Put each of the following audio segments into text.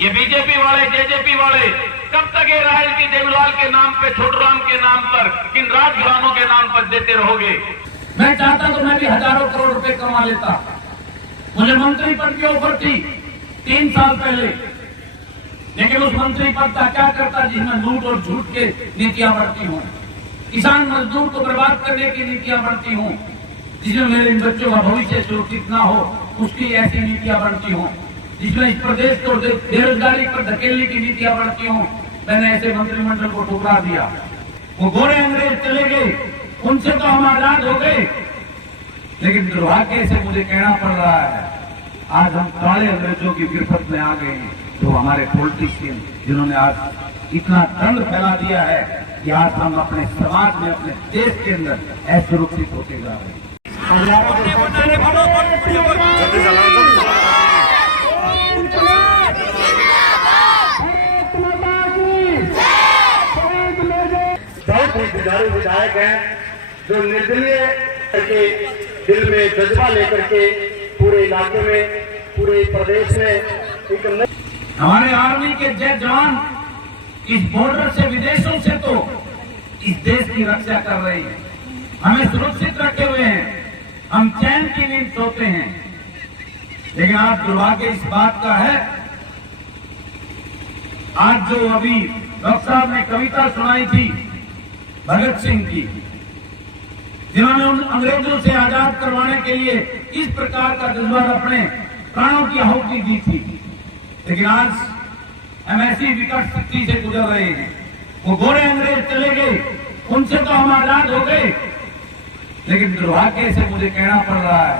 ये बीजेपी वाले, जेजेपी वाले कब तक ये राजनीति देवीलाल के नाम पे, छोटूराम के नाम पर, किन राजघरानों के नाम पर देते रहोगे? मैं चाहता तो मैं भी हजारों करोड़ रुपए कमा लेता। मुझे मंत्री पद की ऑफर थी 3 साल पहले, लेकिन उस मंत्री पद का क्या करता जिसमें लूट और झूठ के नीतियां बढ़ती हों, किसान मजदूर को बर्बाद करने की नीतियां बढ़ती हों, जिसमें मेरे इन बच्चों का भविष्य सुरक्षित न हो उसकी ऐसी नीतियां बढ़ती हों, जिसमें इस प्रदेश को बेरोजगारी पर धकेलने की नीतियां बढ़ती हों। मैंने ऐसे मंत्रिमंडल को ठुकरा दिया। वो गोरे अंग्रेज चले गए, उनसे तो हम आजाद हो गए, लेकिन दुर्भाग्य से मुझे कहना पड़ रहा है आज हम काले अंग्रेजों की गिरफ्त में आ गए हैं। तो हमारे पॉलिटिशियन जिन्होंने आज इतना दंड फैला दिया है कि आज हम अपने समाज में, अपने देश के अंदर असुरक्षित होते जा रहे हैं। बहुत ही जुझारू विधायक हैं जो निर्दलीय करके दिल में जज्बा लेकर के पूरे इलाके में, पूरे प्रदेश में एक हमारे आर्मी के जवान इस बॉर्डर से, विदेशों से तो इस देश की रक्षा कर रहे हैं, हमें सुरक्षित रखे हुए हैं, हम चैन की नींद सोते हैं। लेकिन आज दुर्भाग्य इस बात का है, आज जो अभी डॉक्टर साहब ने कविता सुनाई थी भगत सिंह की, जिन्होंने उन अंग्रेजों से आजाद करवाने के लिए इस प्रकार का जज्बा अपने प्राणों की आहुति दी थी, लेकिन आज हम ऐसी विकट स्थिति से गुजर रहे हैं। वो गोरे अंग्रेज चले गए, उनसे तो हम आजाद हो गए, लेकिन दुर्भाग्य से मुझे कहना पड़ रहा है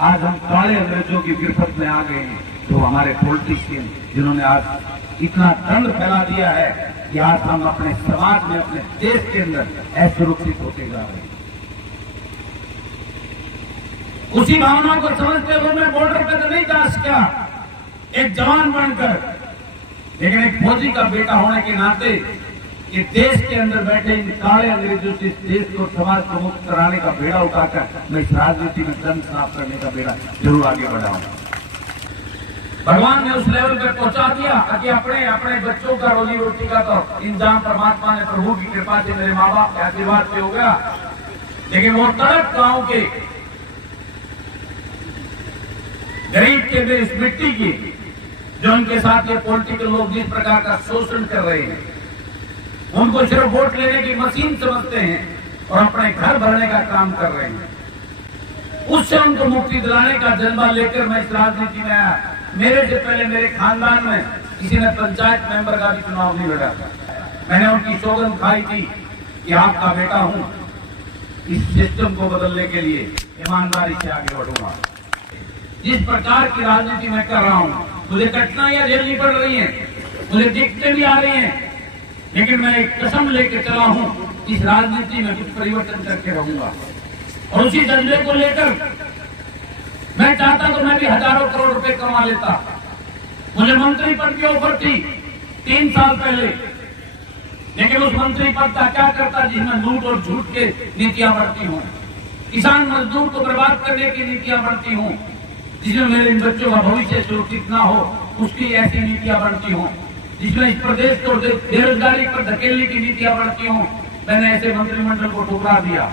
आज हम काले अंग्रेजों की गिरफ्त में आ गए हैं। तो हमारे पॉलिटिशियन जिन्होंने आज इतना दंड फैला दिया है कि आज हम अपने समाज में, अपने देश के अंदर असुरक्षित होते जा रहे हैं। उसी भावना को समझते हुए मैं बॉर्डर पर तो नहीं जा सका एक जवान बनकर, लेकिन एक फौजी का बेटा होने के नाते ये देश के अंदर बैठे इन काले अंग्रेजों से इस देश को, समाज को मुक्त कराने का बेड़ा उठाकर मैं इस राजनीति में दम साफ करने का बेड़ा जरूर आगे बढ़ाऊंगा। भगवान ने उस लेवल पर पहुंचा दिया कि अपने अपने बच्चों का रोजी रोटी का तो इंतजाम परमात्मा ने, प्रभु की कृपा से, मेरे माँ बाप के आशीर्वाद से हो गया। लेकिन वो तड़प गांव के गरीब के इस मिट्टी की, जो उनके साथ ये पॉलिटिकल लोग जिस प्रकार का शोषण कर रहे हैं, उनको सिर्फ वोट लेने की मशीन समझते हैं और अपने घर भरने का काम कर रहे हैं, उससे उनको मुक्ति दिलाने का जज्बा लेकर मैं इस राजनीति में आया। मेरे से पहले मेरे खानदान में किसी ने पंचायत मेंबर का भी चुनाव नहीं लड़ा। मैंने उनकी सौगंध खाई थी कि आपका बेटा हूं, इस सिस्टम को बदलने के लिए ईमानदारी से आगे बढ़ूंगा। जिस प्रकार की राजनीति मैं कर रहा हूं, मुझे कठिनाइयां झेलनी पड़ रही हैं, मुझे दिक्कतें भी आ रही हैं, लेकिन मैं एक कसम लेकर चला हूं, इस राजनीति में कुछ परिवर्तन करके रहूंगा। और उसी जज्बे को लेकर मैं चाहता तो मैं भी हजारों करोड़ रुपए कमा लेता। मुझे मंत्री पद की ऑफर थी 3 साल पहले, लेकिन उस मंत्री पद का क्या करता जिसमें लूट और झूठ के नीतियां बढ़ती हों, किसान मजदूर को बर्बाद करने की नीतियां बढ़ती हों, जिसमें मेरे इन बच्चों का भविष्य सुरक्षित न हो उसकी ऐसी नीतियां बढ़ती हों, जिसमें इस प्रदेश को बेरोजगारी पर धकेलने की नीतियां बढ़ती हों। मैंने ऐसे मंत्रिमंडल को ठुकरा दिया।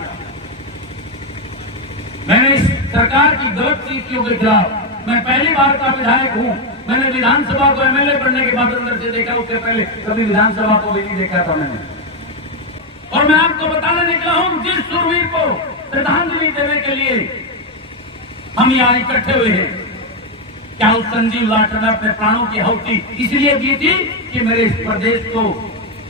मैंने इस सरकार की गलत नीतियों के खिलाफ, मैं पहली बार का विधायक हूं, मैंने विधानसभा को एमएलए बनने के बाद अंदर से देखा, उससे पहले कभी विधानसभा को भी नहीं देखा था मैंने। और मैं आपको बताने निकला हूं, जिस शूरवीर को श्रद्धांजलि देने के लिए हम यहाँ इकट्ठे हुए हैं, क्या उस संजीव लाठर ने अपने प्राणों की आहुति इसलिए दी थी कि मेरे इस प्रदेश को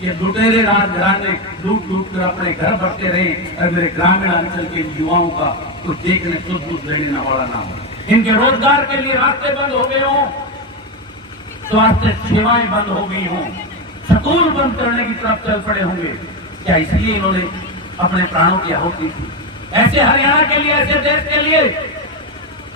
ये लुटेरे राजघराने लूट लूट कर अपने घर भरते रहे और मेरे ग्रामीण अंचल के युवाओं का कुछ देखने, सुध बुध लेने वाला ना हो, इनके रोजगार के लिए रास्ते बंद हो गए हों, स्वास्थ्य सेवाएं बंद हो गई हों, स्कूल बंद करने की तरफ चल पड़े होंगे, क्या इसलिए इन्होंने अपने प्राणों की आहुति दी? ऐसे हरियाणा के लिए, ऐसे देश के लिए।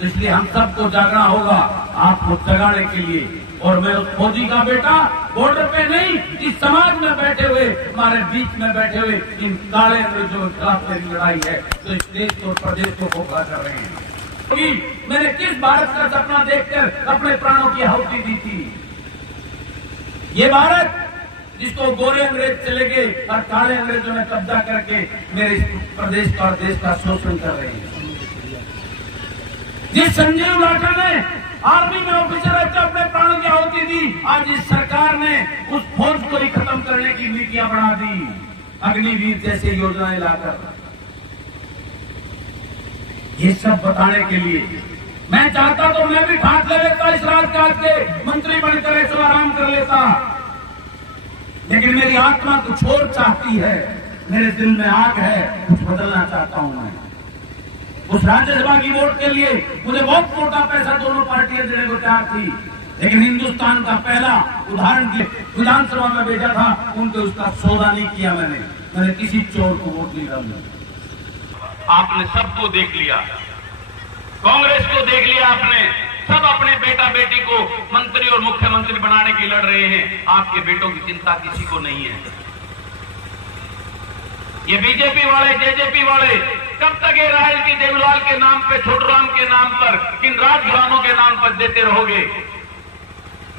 इसलिए हम सबको जागना होगा, आपको जगाने के लिए। और मैं उस फौजी का बेटा बॉर्डर पे नहीं, इस समाज में बैठे हुए, हमारे बीच में बैठे हुए इन काले अंग्रेजों के खिलाफ मेरी लड़ाई है, तो इस देश को, प्रदेश को खोखला कर रहे हैं। मैंने किस भारत का सपना देखकर अपने प्राणों की आहुति दी थी? ये भारत जिसको गोरे अंग्रेज चले गए और काले अंग्रेजों ने कब्जा करके मेरे प्रदेश का और देश का शोषण कर रहे हैं। जिस संजीव लाठा ने आर्मी में ऑफिसर रहते अपने प्राणों की आहुति दी, आज इस सरकार ने उस फौज को ही खत्म करने की नीतियां बना दी, अग्निवीर जैसे योजनाएं लाकर। ये सब बताने के लिए मैं चाहता तो मैं भी ठाट ले लेता, इस राजकाज के मंत्री बनकर ऐसा आराम कर लेता, लेकिन मेरी आत्मा कुछ और चाहती है, मेरे दिल में आग है, कुछ बदलना चाहता हूं मैं। उस राज्यसभा की वोट के लिए मुझे बहुत मोटा पैसा दोनों पार्टियां देने को तैयार थी, लेकिन हिंदुस्तान का पहला उदाहरण के विधानसभा में भेजा था, उनके उसका सौदा नहीं किया मैंने किसी चोर को वोट नहीं डाला। आपने सबको देख लिया, कांग्रेस को देख लिया आपने, सब अपने बेटा बेटी को मंत्री और मुख्यमंत्री बनाने की लड़ रहे हैं। आपके बेटों की चिंता किसी को नहीं है। ये बीजेपी वाले, जेजेपी वाले कब तक ये रॉयल्टी देवीलाल के नाम पे, छोटूराम के नाम पर, किन राजघरानों के नाम पर देते रहोगे?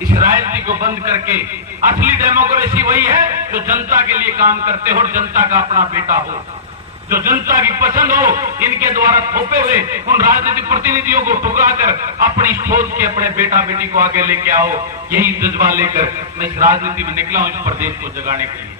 इस रॉयल्टी को बंद करके असली डेमोक्रेसी वही है जो जनता के लिए काम करते हो और जनता का अपना बेटा हो, जो जनता की पसंद हो। इनके द्वारा थोपे हुए उन राजनीतिक प्रतिनिधियों को ठुकराकर अपनी सोच के अपने बेटा बेटी को आगे लेके आओ। यही जज्बा लेकर मैं इस राजनीति में निकला हूं, इस प्रदेश को जगाने के लिए।